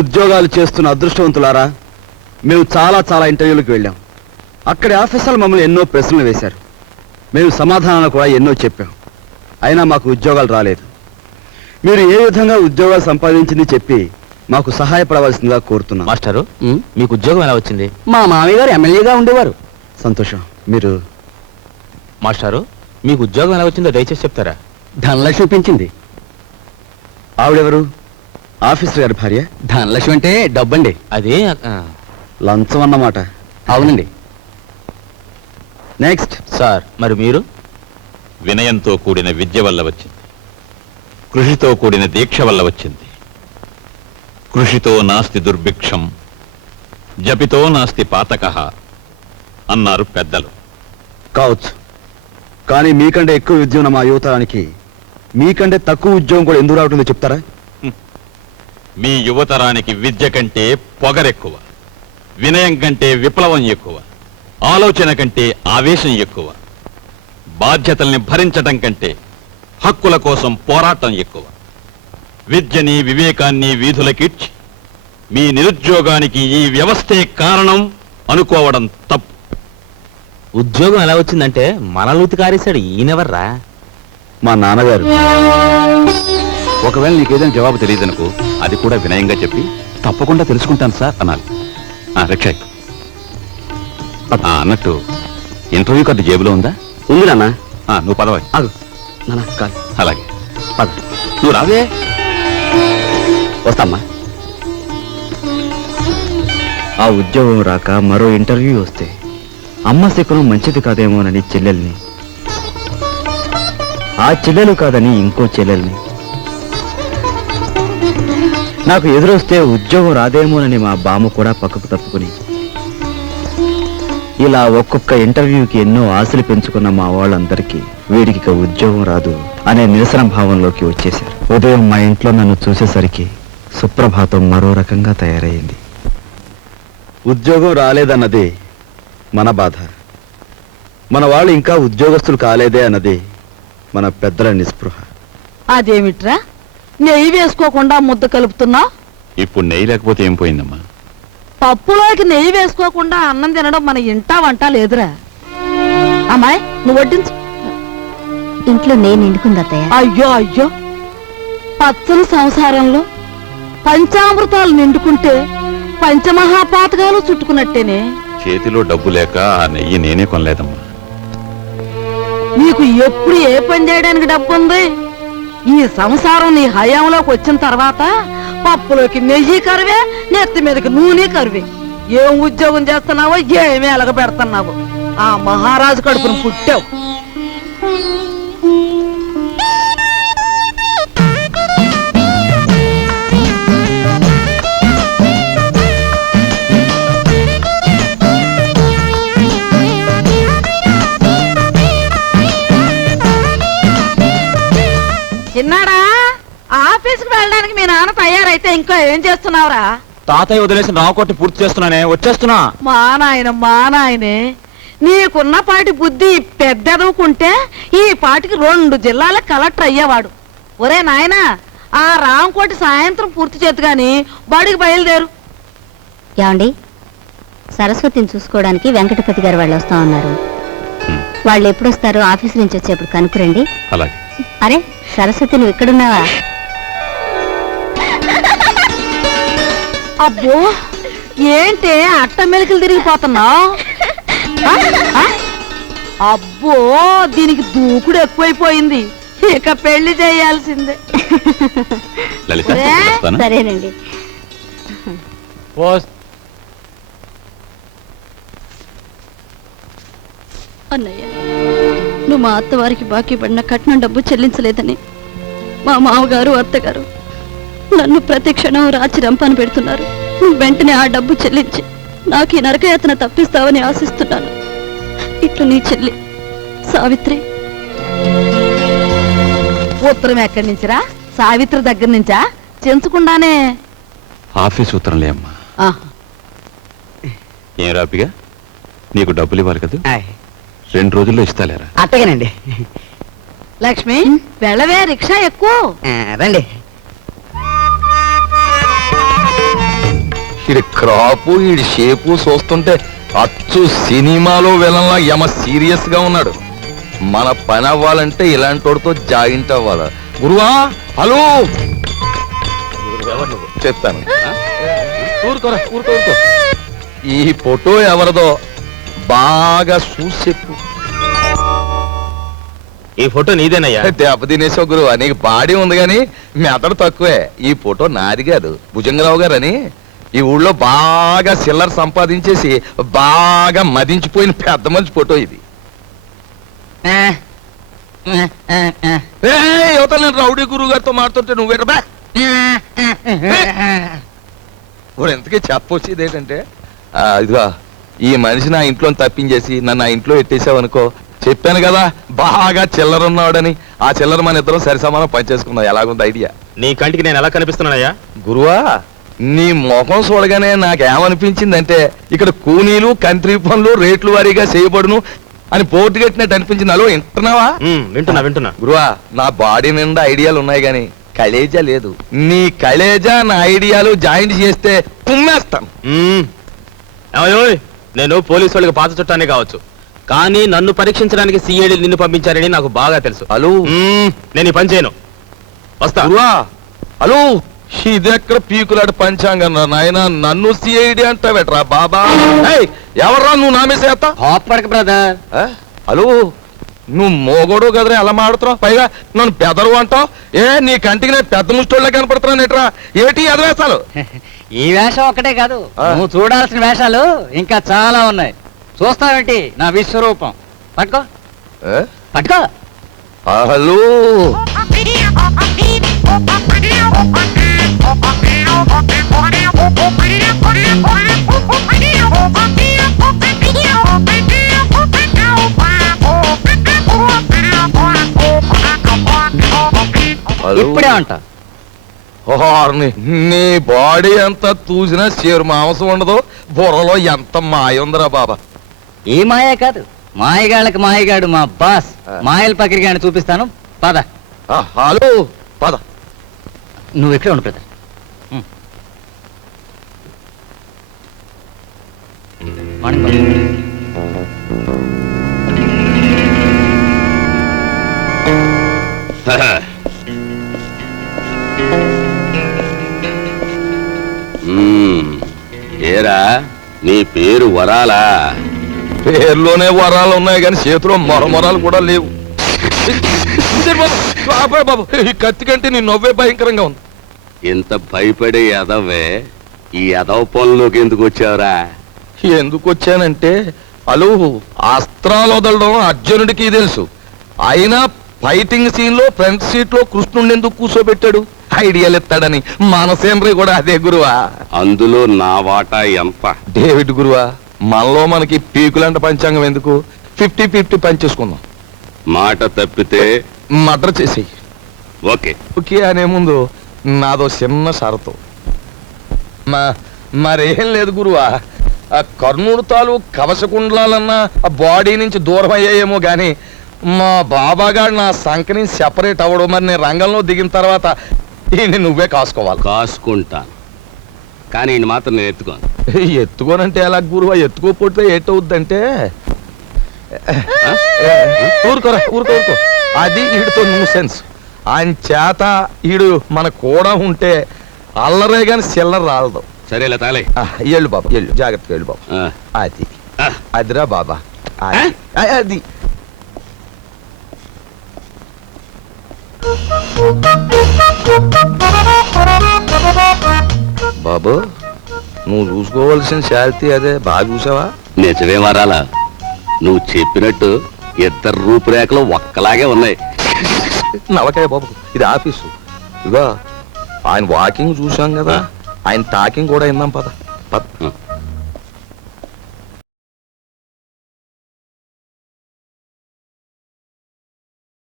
ఉద్యోగాలు చేస్తున్న అదృష్టవంతులారా, మేము చాలా చాలా ఇంటర్వ్యూలకు వెళ్ళాం. అక్కడి ఆఫీసర్లు మమ్మల్ని ఎన్నో ప్రశ్నలు వేశారు. మేము సమాధానాలు కూడా ఎన్నో చెప్పాం. అయినా మాకు ఉద్యోగాలు రాలేదు. మీరు ఏ విధంగా ఉద్యోగాలు సంపాదించింది చెప్పి మాకు సహాయపడవలసిందిగా కోరుతున్నాం. మాస్టరు, మీకు ఉద్యోగం ఎలా వచ్చింది? మా మామయ్య గారు ఎమ్మెల్యేగా ఉండేవారు. సంతోషం. మీరు మాస్టారు, మీకు ఉద్యోగం ఎలా వచ్చిందో దయచేసి చెప్తారా? ధనలక్ష్మి పెంచింది. ఆవిడెవరు? ఆఫీసర్ గారి భార్య? ధనలక్ష్మి అంటే డబ్బండి. అదే లంచం అన్నమాట. అవునండి. నెక్స్ట్. సార్, మరి మీరు? వినయంతో కూడిన విద్య వల్ల వచ్చింది, కృషితో కూడిన దీక్ష వల్ల వచ్చింది. కృషితో నాస్తి దుర్భిక్షం, జపితో నాస్తి పాతకః అన్నారు పెద్దలు. కావచ్చు, కానీ మీకంటే ఎక్కువ విద్య ఉన్న మా యువతరానికి మీకంటే తక్కువ ఉద్యోగం కూడా ఎందుకు రావటుందో చెప్తారా? మీ యువతరానికి విద్య కంటే పొగరెక్కువ, వినయం కంటే విప్లవం ఎక్కువ, ఆలోచన కంటే ఆవేశం ఎక్కువ, బాధ్యతల్ని భరించటం కంటే హక్కుల కోసం పోరాటం ఎక్కువ. విద్యని వివేకాన్ని వీధులకిడ్చి మీ నిరుద్యోగానికి ఈ వ్యవస్థే కారణం అనుకోవడం తప్పు. ఉద్యోగం ఎలా వచ్చిందంటే మనలూతి కారేశాడు. ఈయనెవర్రా? మా నాన్నగారు. ఒకవేళ నీకేదైనా జవాబు తెలియదనుకో, అది కూడా వినయంగా చెప్పి తప్పకుండా తెలుసుకుంటాను సార్ అనాలి. రక్షయ్, అన్నట్టు ఇంటర్వ్యూ కార్డు జేబులో ఉందా? ఉంది నాన్న. నువ్వు పదవా. నాన్న కాదు. అలాగే పద. నువ్వు రావే. వస్తామ్మా. ఆ ఉద్యోగం రాక మరో ఇంటర్వ్యూ వస్తే అమ్మ శకునం మంచిది కాదేమోనని చెల్లెల్ని, ఆ చెల్లెలు కాదని ఇంకో చెల్లెల్ని, నాకు ఎదురొస్తే ఉద్యోగం రాదేమోనని మా బామ్మ కూడా పక్కకు తప్పుకుని, ఇలా ఒక్కొక్క ఇంటర్వ్యూకి ఎన్నో ఆశలు పెంచుకున్న మా వాళ్ళందరికీ వీడికి ఉద్యోగం రాదు అనే నిరసన భావంలోకి వచ్చేశారు. ఉదయం మా ఇంట్లో నన్ను చూసేసరికి సుప్రభాతం మరో రకంగా తయారయ్యింది. ఉద్యోగం రాలేదన్నది మన బాధ, మన వాళ్ళు ఇంకా ఉద్యోగస్తులు కాలేదే అన్నది మన పెద్దల నిస్పృహ. అదేమిట్రా నెయ్యి వేసుకోకుండా ముద్ద కలుపుతున్నా? ఇప్పుడు నెయ్యి లేకపోతే ఏం పోయిందమ్మా? పప్పులోకి నెయ్యి వేసుకోకుండా అన్నం తినడం మన ఇంటా వంట లేదురా. అమ్మాయి, నువ్వు వడ్డించు. ఇంట్లో నేను నిండుకుందత్తయ్య. అయ్యో అయ్యో, పచ్చని సంసారంలో పంచామృతాలు నిండుకుంటే పంచమహాపాతకాలు చుట్టుకున్నట్టేనే. చేతిలో డబ్బు లేక ఆ నెయ్యి నేనే కొనలేదమ్మా. నీకు ఎప్పుడు ఏ పని చేయడానికి డబ్బు ఉంది? ఈ సంసారం నీ హయాంలోకి వచ్చిన తర్వాత పప్పులోకి నెయ్యి కరువే, నెత్తి మీదకి నూనె కరువే. ఏం ఉద్యోగం చేస్తున్నావో, ఏమి ఎలగ పెడుతున్నావో, ఆ మహారాజు కడుపును పుట్టావు. చిన్నాడా, ఆఫీస్కి వెళ్ళడానికి మీ నాన్న తయారైతే ఇంకా ఏం చేస్తున్నావురా? తాతయ్య వదిలేసిన రావుకోటి పూర్తి చేస్తున్నానే, వచ్చేస్తున్నా. మా నాయనే, నీకున్నపాటి బుద్ధి పెద్దదవుకుంటే ఈ పాటికి 2 జిల్లాల కలెక్టర్ అయ్యేవాడు. ఒరే నాయనా, ఆ రాంకోటి సాయంత్రం పూర్తి చేద్దు గాని బడికి బయలుదేరు. ఏమండి, సరస్వతిని చూసుకోవడానికి వెంకటపతి గారు వాళ్ళు వస్తా ఉన్నారు. వాళ్ళు ఎప్పుడొస్తారో ఆఫీస్ నుంచి వచ్చేప్పుడు కనుక్కురండి. అలాగే. అరే సరస్వతి, నువ్వు ఇక్కడున్నావా? అబ్బో, ఏంటే అట్ట మెలికలు తిరిగిపోతున్నావు? అబ్బో, దీనికి దూకుడు ఎక్కువైపోయింది. ఇక పెళ్లి చేయాల్సిందే. లలిత, సరేనండి. అన్నయ్య, నువ్వు మా అత్తవారికి బాకీ పడిన కట్నం డబ్బు చెల్లించలేదని మా మామగారు అత్తగారు నన్ను ప్రతి క్షణం రాచి రంపాను పెడుతున్నారు. నువ్వు వెంటనే ఆ డబ్బు చెల్లించి నాకు ఈ నరకయాతన తప్పిస్తావని ఆశిస్తున్నాను. ఇట్లు నీ చెల్లి సావిత్రి. ఉత్తరం ఎక్కడి నుంచిరా? సావిత్రి దగ్గర నుంచా? చెంచకుండానే ఆఫీస్ ఉత్తరంలే అమ్మా. ఏం రాపిగా, నీకు డబ్బులు ఇవ్వాలి కదా, 2 రోజుల్లో ఇస్తాలేరా? అట్టగానండి. లక్ష్మి, వెళ్ళవే, రిక్షా ఎక్కువ. రండి. ఇది క్రాపు ఈడి షేపు చూస్తుంటే అచ్చు సినిమాలో విలన్లా యమ సీరియస్ గా ఉన్నాడు. మన పని అవ్వాలంటే ఇలాంటి వాడితో జాయింట్ అవ్వాలా. గురువా హలో చెప్తాను. ఊరుకోరా ఊరుకో. ఈ ఫోటో ఎవరిదో బాగా చూసి చెప్పు. ఈ ఫోటో నీదేనయ్యా? దెబ్బ తినేసావు గురువా, నీకు బాడీ ఉంది కానీ మెదడు తక్కువే. ఈ ఫోటో నాది కాదు, భుజంగరావు గారు అని ఈ ఊళ్ళో బాగా సిల్లర్ సంపాదించేసి బాగా మదించిపోయిన పెద్ద మనిషి ఫోటో ఇది. యువత నేను రౌడీ గురువు గారితో మాట్లాడుతుంటే నువ్వేటబా ఎంతకీ చెప్పొచ్చేది ఏంటంటే ఇదిగా ఈ మనిషి నా ఇంట్లో తప్పించేసి నన్ను ఆ ఇంట్లో ఎట్టేసావనుకో, చెప్పాను కదా బాగా చిల్లర ఉన్నాడని, ఆ చిల్లర మన ఇద్దరం సరి సమానం పనిచేసుకున్నాం. ఎలాగుంది ఐడియా? నీ కంటికి నేను ఎలా కనిపిస్తున్నానయ్యా? గురువా నీ ముఖం చూడగానే నాకేమనిపించిందంటే ఇక్కడ కూనీలు కంట్రీ పనులు రేట్లు వారీగా చేయబడును అని పోటీ కట్టినట్టు అనిపించింది. అలో వింటున్నావా? వింటున్నా. గురువా నా బాడీ నిండా ఐడియాలు ఉన్నాయి గాని కలేజా లేదు. నీ కలేజా నా ఐడియాలు జాయింట్ చేస్తే తుమ్మేస్తాను. నేను పోలీసు వాళ్ళకి పాత చుట్టానే కావచ్చు, కానీ నన్ను పరీక్షించడానికి సిఐడి నిన్ను పంపించారని నాకు బాగా తెలుసు. హలో నేను ఈ పని చేయను, వస్తా. గురువా హలో, ఇదెక్కడ పీకులాట పంచాంగం నాయన, నన్ను సిఐడి అంటావేట్రా బాబా? ఎవర్రా నువ్వు నామేసేస్తా? కోప్పడక బ్రదర్. హలో నువ్వు మోగోడు కదరా ఎలా మాడుతున్నావు? పైగా నన్ను పెదరు అంటావు. నీ కంటికి నేను పెద్ద ముష్టోళ్ళ కనపడుతున్నాను ఎట్రా? ఏటి ఎదవేస్తాలు? ఈ వేషం ఒక్కటే కాదు, నువ్వు చూడాల్సిన వేషాలు ఇంకా చాలా ఉన్నాయి. చూస్తావేంటి నా విశ్వరూపం? పట్టుకో పట్టుకో. హలో ఇప్పుడే అంటా. నీ బాడీ అంతా చూసినా చేరు మాంసం ఉండదు, బుర్రలో ఎంత మాయ ఉందిరా బాబా. ఈ మాయే కాదు, మాయగాళ్ళకి మాయగాడు మా బాస్ మాయల పకిరిగాని చూపిస్తాను. పద. హలో పద. నువ్వు ఎక్కడే ఉండు బ్రదర్. ఏరా నీ పేరు వరాలా? పేర్లోనే వరాలు ఉన్నాయి కానీ చేతిలో మొరమొరాలు కూడా లేవు. బాబు ఈ కత్తి కంటే నీ నవ్వే భయంకరంగా ఉంది. ఇంత భయపడే ఎదవే ఈ ఎదవ పనులోకి ఎందుకు వచ్చావురా? ఎందుకు వచ్చానంటే అలు అస్త్రాలు వదలడం అర్జునుడికి తెలుసు, అయినా ఫైటింగ్ సీన్ లో ఫ్రంట్ సీట్ లో కృష్ణుడిని ఎందుకు కూర్చోబెట్టాడు? ఐడియాలు ఎత్తాడని. మనసేంద్రి కూడా అదే గురువా. అందులో నా వాటా ఎంత? డేవిడ్ గురువా, మనలో మనకి పీకులంట పంచాంగం ఎందుకు? 50-50 పనిచేసుకుందాం. మాట తప్పితే మర్డర్ చేసేయి. ఓకే ఓకే అనే ముందు నాదో చిన్న షరతు. మరేం లేదు గురువా, ఆ కర్ణుడు తాలూ కవచకుండలాలన్నా ఆ బాడీ నుంచి దూరం అయ్యాయేమో గాని మా బాబాగాడు నా సంఖ్య నుంచి సెపరేట్ అవ్వడం. మరి నేను రంగంలో దిగిన తర్వాత ఈయన నువ్వే కాసుకోవాలి. కాసుకుంటాను, కానీ ఈయన మాత్రం నేను ఎత్తుకోను. ఎత్తుకోనంటే ఎలా గురువా? ఎత్తుకోపోతే ఏటవుద్దంటే ఊరుకోరా ఊరుకో. అది ఈడితో న్యూ సెన్స్. ఆయన చేత ఈడు మన కూడా ఉంటే అల్లరే గాని చిల్లర రాలదు. సరేలా తాలే. ఎళ్ళు బాబా ఎళ్ళు, జాగ్రత్తగా వెళ్ళు బాబా. అది అదిరా బాబా, అది బాబు నువ్వు చూసుకోవాల్సిన శాలిటీ అదే. బాగా చూసావా? నిజమే వరాలా, నువ్వు చెప్పినట్టు ఇద్దరు రూపురేఖలు ఒక్కలాగే ఉన్నాయి. నవకాయ బాబు, ఇది ఆఫీసు. ఇదిగో ఆయన వాకింగ్ చూసాం కదా, ఆయన టాకింగ్ కూడా విందాం పద.